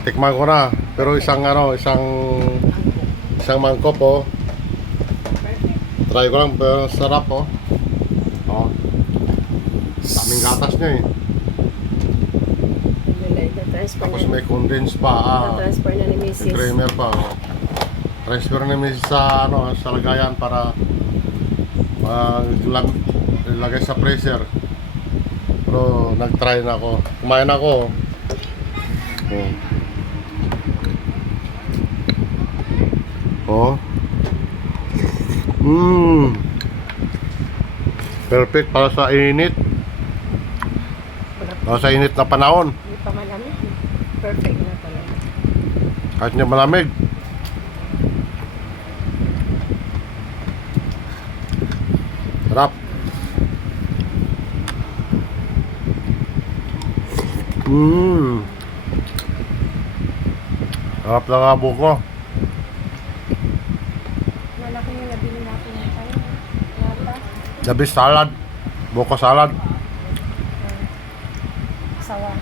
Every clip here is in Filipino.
Tikman ko na. Pero isang mangkop oh. Try ko lang, pero sarap oh. Oh. Daming gatas niya eh. Tapos may condense pa. Transfer na ni Mrs. Creamer pa oh. Transfer na Mrs. sa sa lagayan para ilagay sa freezer. Pero nag-try na ako. Kumain ako. Oh. Perfect para sa init. Para sa init na panahon. Hindi pa malamig. Perfect na pala. Kahit niya malamig. Sarap. Sarap lang nga buko. Malaki yung nabili natin ng tayo. Yata. The best salad. Buko salad. Sawa.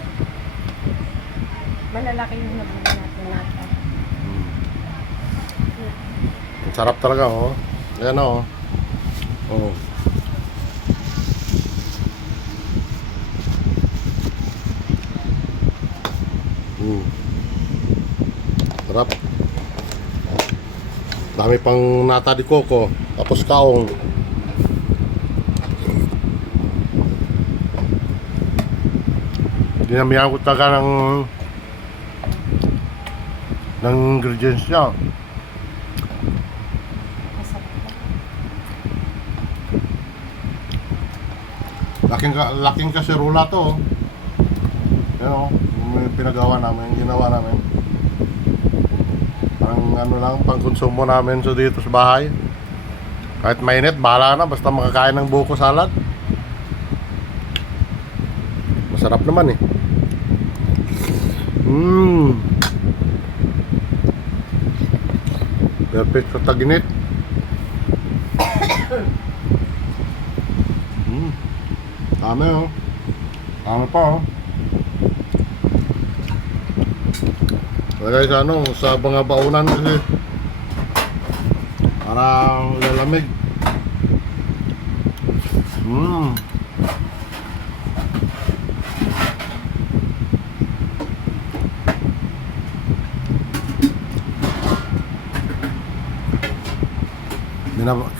Malalaki yung nabili natin nata. Ang sarap talaga oh. Ayan oh. Oh. Sarap. Dami pang nata di coco. Tapos kaong. Dinamihan ko talaga ng ingredients niya. Laking kaserula to. Yan o, may pinagawa namin, ginawa namin. Parang lang, pang konsumo namin so dito sa bahay. Kahit mainit, bahala na, basta makakain ng buko salad. Masarap naman eh. Perfect sa tag-init. Dami oh. Dami pa oh. Lagay sa sa mga baunan kasi parang lalamig.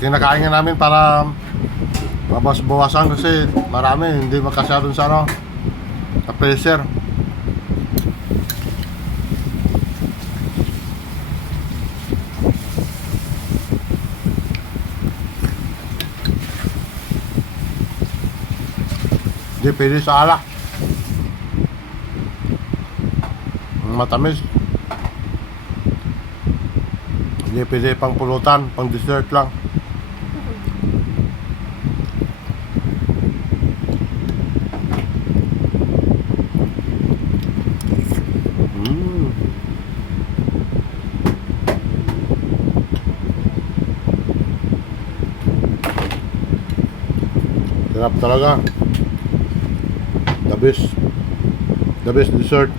Kinakain nga namin para bawas-bawasan kasi marami hindi makasya dun sa sa freezer. Hindi pwede sa alak. Matamis. Hindi pwede pang pulutan, pang dessert lang. Sarap talaga. The best dessert.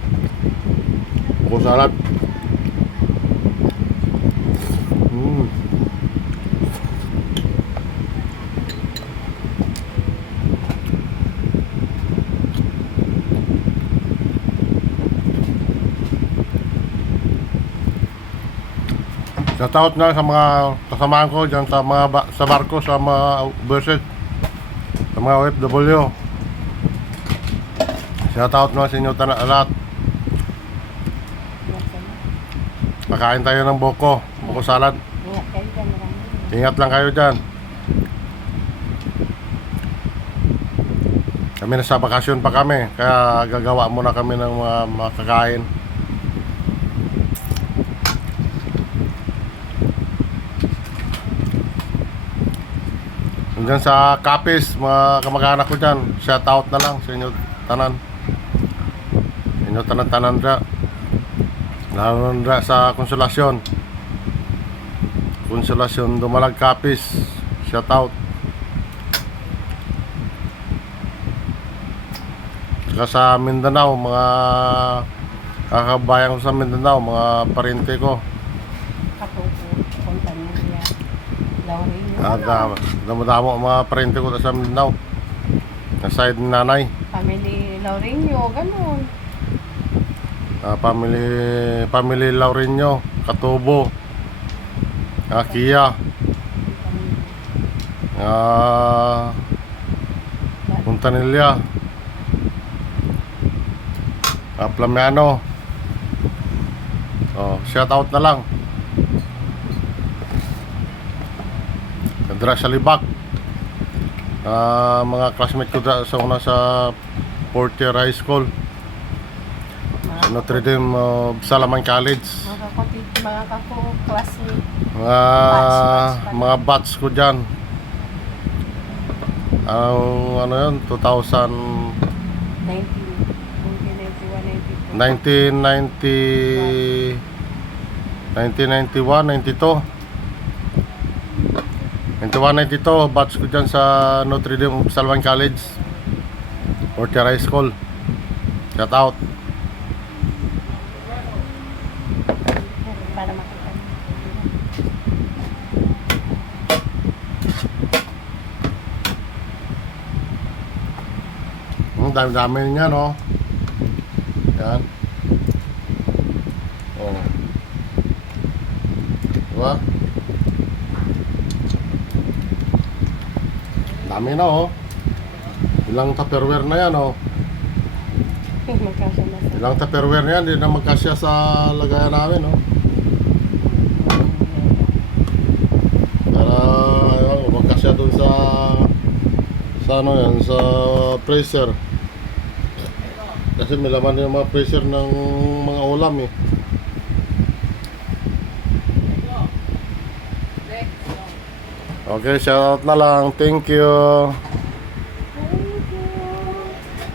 Buko salad. Shoutout na sa mga kasamahan ko dyan sa sa barko, sa mga overseas, sa mga OFW. Shoutout na sa inyo lahat. Makain tayo ng buko salad. Ingat lang kayo dyan. Kami nasa bakasyon pa kami, kaya gagawa muna kami ng mga makakain. Diyan sa Capiz, mga kamag-anak ko dyan, shout out na lang sa inyo tanan. Inyo tanan-tanan dyan. Lalo na sa Konsolasyon. Konsolasyon Dumalag Capiz, shout out. Saka sa Mindanao, mga kakabayan ko sa Mindanao, mga parente ko. Katupo, punta niya. Laurin yun. Damo-damo ang mga parente ko sa Mindanao. Na side ni nanay. Family Laurinyo, ganun. Family Laureño, Katubo, Kia, Montanilla, Plamiano. Shout out na lang. Dra sa Libak. Mga classmate ko dra sa una sa fourth year high school. Notre Dame of Salaman College. Mga kako-classmate. Mga batch ko dyan. Ano yun? 1991, 92. 92, batch ko dyan sa Notre Dame of Salaman College. Fourth year high school. Shout out. Para makita. Ang dami-dami niya, no? Yan. Diba? Dami na, oh. Ilang tupperware na yan, oh. Magkasya na sa... Ilang tupperware na yan, hindi na magkasya sa lagayan namin, oh. Para, ayun, magkasya dun sa ano yan, sa freezer. Kasi may laman yung mga freezer ng mga ulam, eh. Okay, shout out na lang. Thank you.